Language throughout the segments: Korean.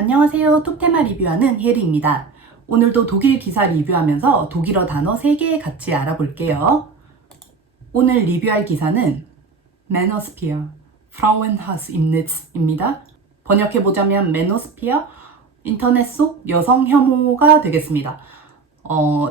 안녕하세요. 톱테마 리뷰하는 혜리입니다. 오늘도 독일 기사 리뷰하면서 독일어 단어 3개 같이 알아볼게요. 오늘 리뷰할 기사는 매너스피어, Frauenhass im Netz입니다. 번역해보자면 매너스피어, 인터넷 속 여성 혐오가 되겠습니다.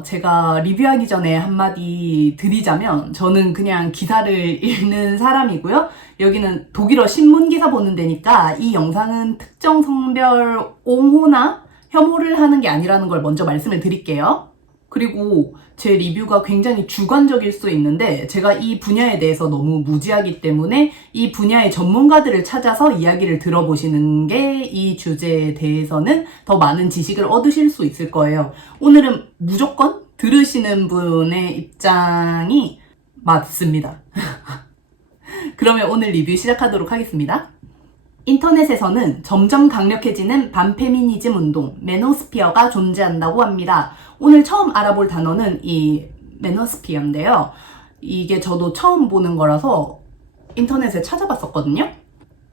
제가 리뷰하기 전에 한마디 드리자면 저는 그냥 기사를 읽는 사람이고요. 여기는 독일어 신문 기사 보는 데니까 이 영상은 특정 성별 옹호나 혐오를 하는 게 아니라는 걸 먼저 말씀을 드릴게요. 그리고 제 리뷰가 굉장히 주관적일 수 있는데 제가 이 분야에 대해서 너무 무지하기 때문에 이 분야의 전문가들을 찾아서 이야기를 들어보시는 게 이 주제에 대해서는 더 많은 지식을 얻으실 수 있을 거예요. 오늘은 무조건 들으시는 분의 입장이 맞습니다. 그러면 오늘 리뷰 시작하도록 하겠습니다. 인터넷에서는 점점 강력해지는 반페미니즘 운동, 매너스피어가 존재한다고 합니다. 오늘 처음 알아볼 단어는 이 매너스피어인데요. 이게 저도 처음 보는 거라서 인터넷에 찾아봤었거든요.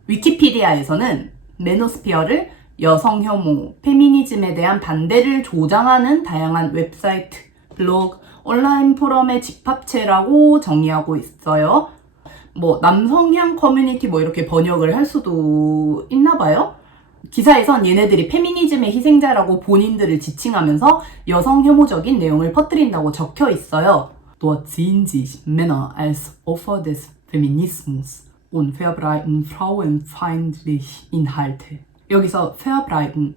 위키피디아에서는 매너스피어를 여성 혐오, 페미니즘에 대한 반대를 조장하는 다양한 웹사이트, 블로그, 온라인 포럼의 집합체라고 정의하고 있어요. 남성향 커뮤니티 이렇게 번역을 할 수도 있나 봐요. 기사에선 얘네들이 페미니즘의 희생자라고 본인들을 지칭하면서 여성 혐오적인 내용을 퍼뜨린다고 적혀 있어요. Dort ziehen sich Männer als Opfer des Feminismus und verbreiten frauenfeindliche Inhalte. 여기서 verbreiten,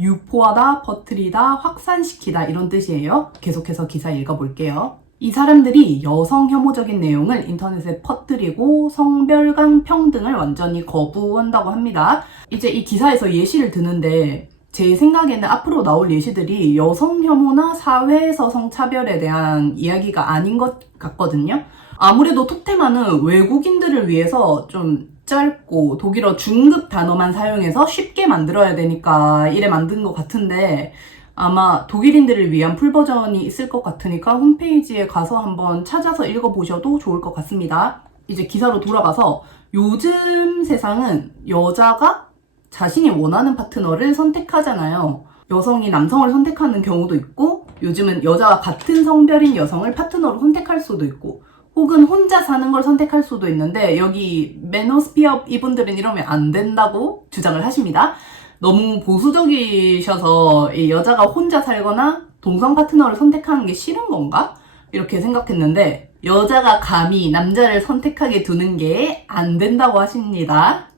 유포하다, 퍼뜨리다, 확산시키다 이런 뜻이에요. 계속해서 기사 읽어볼게요. 이 사람들이 여성 혐오적인 내용을 인터넷에 퍼뜨리고 성별간 평등을 완전히 거부한다고 합니다. 이제 이 기사에서 예시를 드는데 제 생각에는 앞으로 나올 예시들이 여성 혐오나 사회에서 성차별에 대한 이야기가 아닌 것 같거든요. 아무래도 톱테마는 외국인들을 위해서 좀 짧고 독일어 중급 단어만 사용해서 쉽게 만들어야 되니까 이래 만든 것 같은데 아마 독일인들을 위한 풀버전이 있을 것 같으니까 홈페이지에 가서 한번 찾아서 읽어보셔도 좋을 것 같습니다. 이제 기사로 돌아가서 요즘 세상은 여자가 자신이 원하는 파트너를 선택하잖아요. 여성이 남성을 선택하는 경우도 있고 요즘은 여자와 같은 성별인 여성을 파트너로 선택할 수도 있고 혹은 혼자 사는 걸 선택할 수도 있는데 여기 매너스피어 이분들은 이러면 안 된다고 주장을 하십니다. 너무 보수적이셔서 이 여자가 혼자 살거나 동성 파트너를 선택하는 게 싫은 건가? 이렇게 생각했는데 여자가 감히 남자를 선택하게 두는 게 안 된다고 하십니다.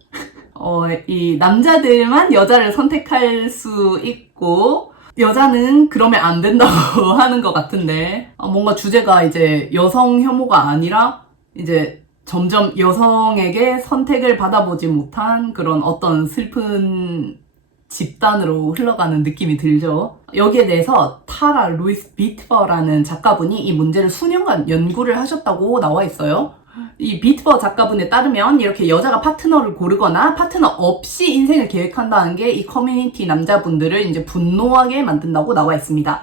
이 남자들만 여자를 선택할 수 있고 여자는 그러면 안 된다고 하는 것 같은데 뭔가 주제가 이제 여성 혐오가 아니라 이제 점점 여성에게 선택을 받아보지 못한 그런 어떤 슬픈 집단으로 흘러가는 느낌이 들죠. 여기에 대해서 타라 루이스 비트버라는 작가분이 이 문제를 수년간 연구를 하셨다고 나와 있어요. 이 비트버 작가분에 따르면 이렇게 여자가 파트너를 고르거나 파트너 없이 인생을 계획한다는 게 이 커뮤니티 남자분들을 이제 분노하게 만든다고 나와 있습니다.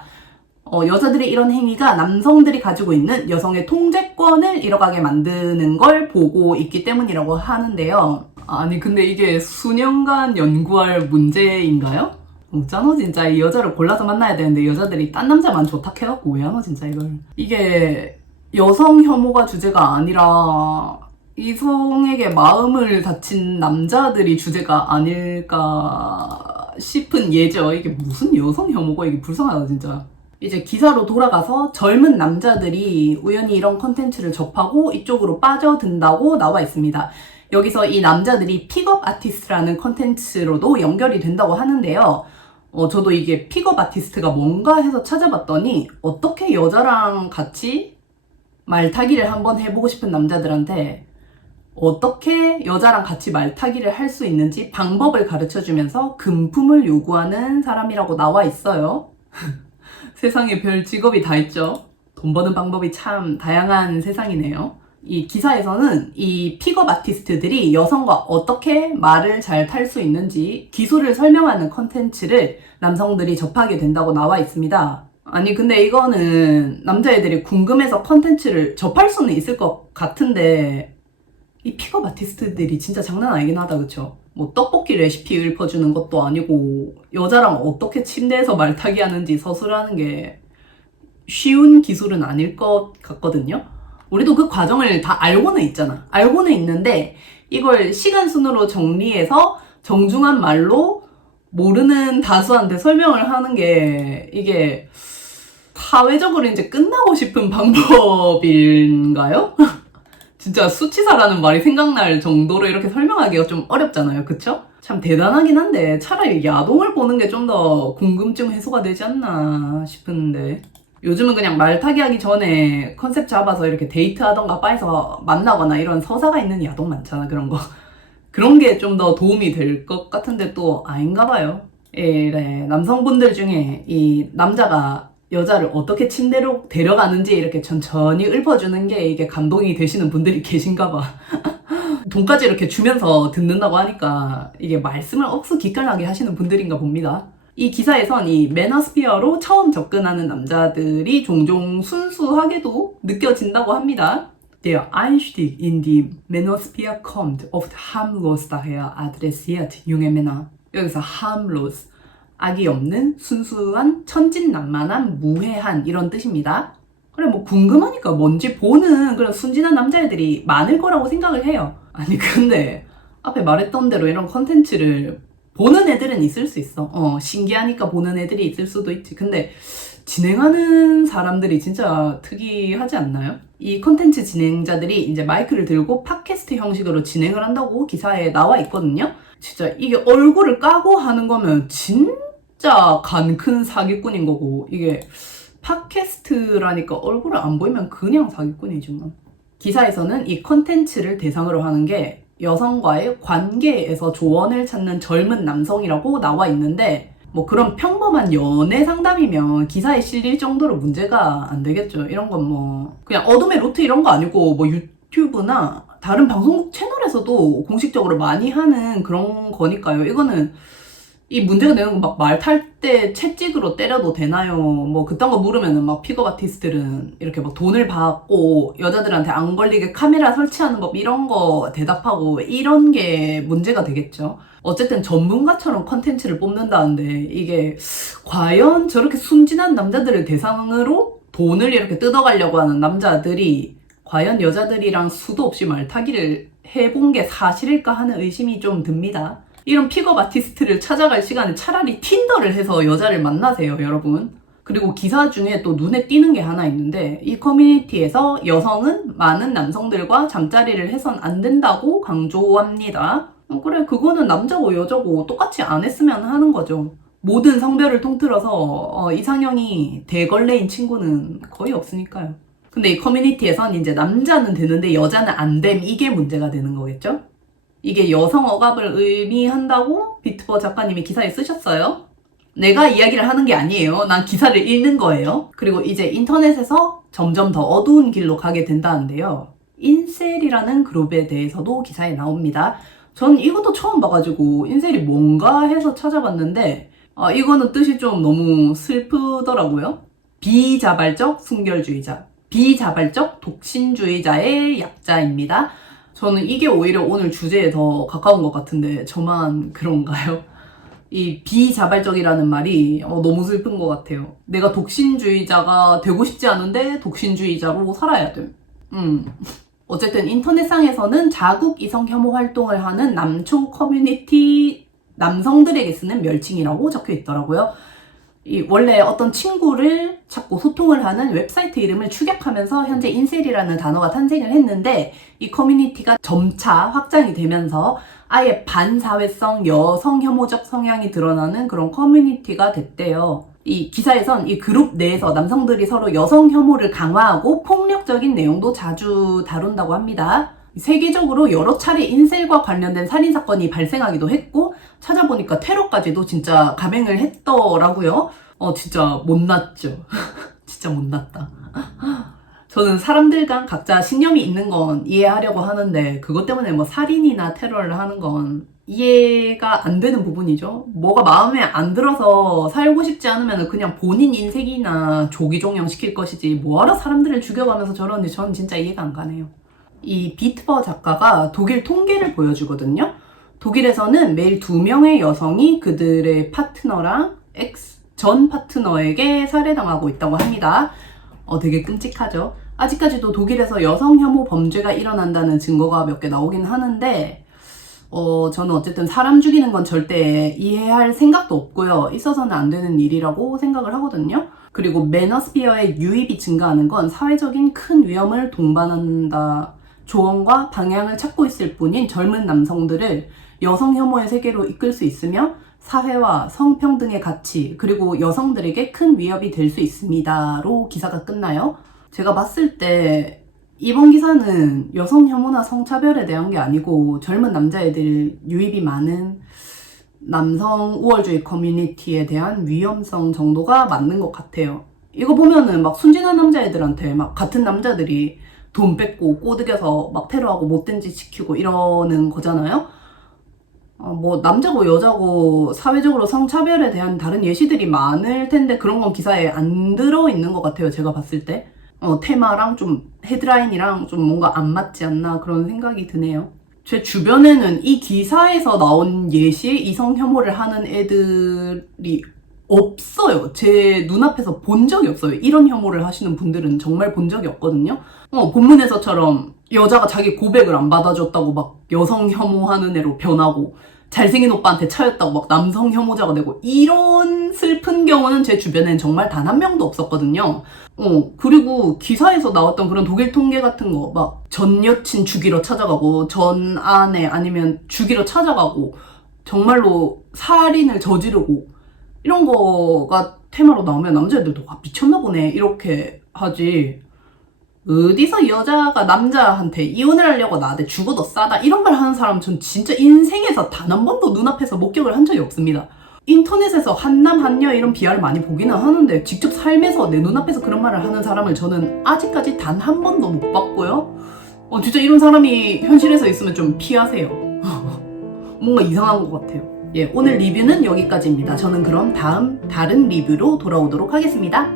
여자들의 이런 행위가 남성들이 가지고 있는 여성의 통제권을 잃어가게 만드는 걸 보고 있기 때문이라고 하는데요. 아니 근데 이게 수년간 연구할 문제인가요? 웃잖아 진짜. 이 여자를 골라서 만나야 되는데 여자들이 딴 남자만 좋다 해갖고 왜 하노 진짜 이걸. 이게 여성 혐오가 주제가 아니라 이성에게 마음을 다친 남자들이 주제가 아닐까 싶은 예죠. 이게 무슨 여성 혐오가 이게 불쌍하다 진짜. 이제 기사로 돌아가서 젊은 남자들이 우연히 이런 컨텐츠를 접하고 이쪽으로 빠져든다고 나와 있습니다. 여기서 이 남자들이 픽업 아티스트라는 컨텐츠로도 연결이 된다고 하는데요. 저도 이게 픽업 아티스트가 뭔가 해서 찾아봤더니 어떻게 여자랑 같이 말타기를 한번 해보고 싶은 남자들한테 어떻게 여자랑 같이 말타기를 할 수 있는지 방법을 가르쳐주면서 금품을 요구하는 사람이라고 나와 있어요. 세상에 별 직업이 다 있죠. 돈 버는 방법이 참 다양한 세상이네요. 이 기사에서는 이 픽업 아티스트들이 여성과 어떻게 말을 잘 탈 수 있는지 기술을 설명하는 컨텐츠를 남성들이 접하게 된다고 나와 있습니다. 아니 근데 이거는 남자애들이 궁금해서 컨텐츠를 접할 수는 있을 것 같은데 이 픽업 아티스트들이 진짜 장난 아니긴 하다 그쵸? 뭐 떡볶이 레시피 읊어주는 것도 아니고 여자랑 어떻게 침대에서 말타기 하는지 서술하는 게 쉬운 기술은 아닐 것 같거든요. 우리도 그 과정을 다 알고는 있잖아. 알고는 있는데 이걸 시간순으로 정리해서 정중한 말로 모르는 다수한테 설명을 하는 게 이게 사회적으로 이제 끝나고 싶은 방법인가요? 진짜 수치사라는 말이 생각날 정도로 이렇게 설명하기가 좀 어렵잖아요. 그쵸? 참 대단하긴 한데 차라리 야동을 보는 게 좀 더 궁금증 해소가 되지 않나 싶은데 요즘은 그냥 말타기 하기 전에 컨셉 잡아서 이렇게 데이트하던가 바에서 만나거나 이런 서사가 있는 야동 많잖아. 그런 거 그런 게 좀 더 도움이 될 것 같은데 또 아닌가 봐요. 예, 네. 남성분들 중에 이 남자가 여자를 어떻게 침대로 데려가는지 이렇게 천천히 읊어주는 게 이게 감동이 되시는 분들이 계신가 봐. 돈까지 이렇게 주면서 듣는다고 하니까 이게 말씀을 억수 기깔나게 하시는 분들인가 봅니다. 이 기사에선 이 매너스피어로 처음 접근하는 남자들이 종종 순수하게도 느껴진다고 합니다. Der Einstieg in die Manosphere kommt oft harmlos daher adressiert junge Männer. 여기서 harmless, 악이 없는, 순수한, 천진난만한, 무해한 이런 뜻입니다. 그래 뭐 궁금하니까 뭔지 보는 그런 순진한 남자애들이 많을 거라고 생각을 해요. 아니 근데 앞에 말했던 대로 이런 컨텐츠를 보는 애들은 있을 수 있어. 신기하니까 보는 애들이 있을 수도 있지. 근데 진행하는 사람들이 진짜 특이하지 않나요? 이 컨텐츠 진행자들이 이제 마이크를 들고 팟캐스트 형식으로 진행을 한다고 기사에 나와 있거든요. 진짜 이게 얼굴을 까고 하는 거면 진짜 간 큰 사기꾼인 거고 이게 팟캐스트라니까 얼굴을 안 보이면 그냥 사기꾼이지 뭐. 기사에서는 이 컨텐츠를 대상으로 하는 게 여성과의 관계에서 조언을 찾는 젊은 남성이라고 나와 있는데 뭐 그런 평범한 연애 상담이면 기사에 실릴 정도로 문제가 안 되겠죠. 이런 건 뭐 그냥 어둠의 루트 이런 거 아니고 뭐 유튜브나 다른 방송국 채널에서도 공식적으로 많이 하는 그런 거니까요. 이거는 이 문제가 되는 건 막 말 탈 때 채찍으로 때려도 되나요? 뭐 그딴 거 물으면은 막 픽업 아티스트들은 이렇게 막 돈을 받고 여자들한테 안 걸리게 카메라 설치하는 법 이런 거 대답하고 이런 게 문제가 되겠죠. 어쨌든 전문가처럼 컨텐츠를 뽑는다는데 이게 과연 저렇게 순진한 남자들을 대상으로 돈을 이렇게 뜯어가려고 하는 남자들이 과연 여자들이랑 수도 없이 말타기를 해본 게 사실일까 하는 의심이 좀 듭니다. 이런 픽업 아티스트를 찾아갈 시간에 차라리 틴더를 해서 여자를 만나세요, 여러분. 그리고 기사 중에 또 눈에 띄는 게 하나 있는데 이 커뮤니티에서 여성은 많은 남성들과 잠자리를 해선 안 된다고 강조합니다. 그래, 그거는 남자고 여자고 똑같이 안 했으면 하는 거죠. 모든 성별을 통틀어서 이상형이 대걸레인 친구는 거의 없으니까요. 근데 이 커뮤니티에선 이제 남자는 되는데 여자는 안 됨, 이게 문제가 되는 거겠죠? 이게 여성 억압을 의미한다고 비트버 작가님이 기사에 쓰셨어요. 내가 이야기를 하는 게 아니에요. 난 기사를 읽는 거예요. 그리고 이제 인터넷에서 점점 더 어두운 길로 가게 된다는데요. 인셀이라는 그룹에 대해서도 기사에 나옵니다. 전 이것도 처음 봐가지고 인셀이 뭔가 해서 찾아봤는데 이거는 뜻이 좀 너무 슬프더라고요. 비자발적 순결주의자, 비자발적 독신주의자의 약자입니다. 저는 이게 오히려 오늘 주제에 더 가까운 것 같은데 저만 그런가요? 이 비자발적이라는 말이 너무 슬픈 것 같아요. 내가 독신주의자가 되고 싶지 않은데 독신주의자로 살아야 돼. 어쨌든 인터넷상에서는 자국 이성 혐오 활동을 하는 남초 커뮤니티 남성들에게 쓰는 멸칭이라고 적혀 있더라고요. 원래 어떤 친구를 찾고 소통을 하는 웹사이트 이름을 축약하면서 현재 인셀이라는 단어가 탄생을 했는데 이 커뮤니티가 점차 확장이 되면서 아예 반사회성 여성 혐오적 성향이 드러나는 그런 커뮤니티가 됐대요. 이 기사에선 이 그룹 내에서 남성들이 서로 여성 혐오를 강화하고 폭력적인 내용도 자주 다룬다고 합니다. 세계적으로 여러 차례 인셀과 관련된 살인사건이 발생하기도 했고 찾아보니까 테러까지도 진짜 감행을 했더라고요. 진짜 못났죠. 진짜 못났다. 저는 사람들 간 각자 신념이 있는 건 이해하려고 하는데 그것 때문에 뭐 살인이나 테러를 하는 건 이해가 안 되는 부분이죠. 뭐가 마음에 안 들어서 살고 싶지 않으면 그냥 본인 인생이나 조기종영 시킬 것이지 뭐하러 사람들을 죽여가면서 저러는지 저는 진짜 이해가 안 가네요. 이 비트버 작가가 독일 통계를 보여주거든요. 독일에서는 매일 2명의 여성이 그들의 파트너랑 전 파트너에게 살해당하고 있다고 합니다. 되게 끔찍하죠. 아직까지도 독일에서 여성 혐오 범죄가 일어난다는 증거가 몇 개 나오긴 하는데 저는 어쨌든 사람 죽이는 건 절대 이해할 생각도 없고요. 있어서는 안 되는 일이라고 생각을 하거든요. 그리고 매너스피어의 유입이 증가하는 건 사회적인 큰 위험을 동반한다. 조언과 방향을 찾고 있을 뿐인 젊은 남성들을 여성 혐오의 세계로 이끌 수 있으며 사회와 성평등의 가치 그리고 여성들에게 큰 위협이 될 수 있습니다로 기사가 끝나요. 제가 봤을 때 이번 기사는 여성 혐오나 성차별에 대한 게 아니고 젊은 남자애들 유입이 많은 남성 우월주의 커뮤니티에 대한 위험성 정도가 맞는 것 같아요. 이거 보면은 막 순진한 남자애들한테 막 같은 남자들이 돈 뺏고 꼬드겨서 막 테러하고 못된 짓 시키고 이러는 거잖아요. 뭐 남자고 여자고 사회적으로 성차별에 대한 다른 예시들이 많을 텐데 그런 건 기사에 안 들어있는 것 같아요. 제가 봤을 때. 테마랑 좀 헤드라인이랑 좀 뭔가 안 맞지 않나 그런 생각이 드네요. 제 주변에는 이 기사에서 나온 예시에 이성 혐오를 하는 애들이 없어요. 제 눈앞에서 본 적이 없어요. 이런 혐오를 하시는 분들은 정말 본 적이 없거든요. 본문에서처럼 여자가 자기 고백을 안 받아줬다고 막 여성 혐오하는 애로 변하고 잘생긴 오빠한테 차였다고 막 남성 혐오자가 되고 이런 슬픈 경우는 제 주변엔 정말 단 한 명도 없었거든요. 그리고 기사에서 나왔던 그런 독일 통계 같은 거 막 전 여친 죽이러 찾아가고 전 아내 아니면 죽이러 찾아가고 정말로 살인을 저지르고 이런 거가 테마로 나오면 남자애들도 미쳤나 보네 이렇게 하지. 어디서 여자가 남자한테 이혼을 하려고 나한테 죽어도 싸다 이런 말 하는 사람 전 진짜 인생에서 단 한 번도 눈앞에서 목격을 한 적이 없습니다. 인터넷에서 한남 한여 이런 비하를 많이 보기는 하는데 직접 삶에서 내 눈앞에서 그런 말을 하는 사람을 저는 아직까지 단 한 번도 못 봤고요. 진짜 이런 사람이 현실에서 있으면 좀 피하세요. 뭔가 이상한 것 같아요. 오늘 리뷰는 여기까지입니다. 저는 그럼 다음 다른 리뷰로 돌아오도록 하겠습니다.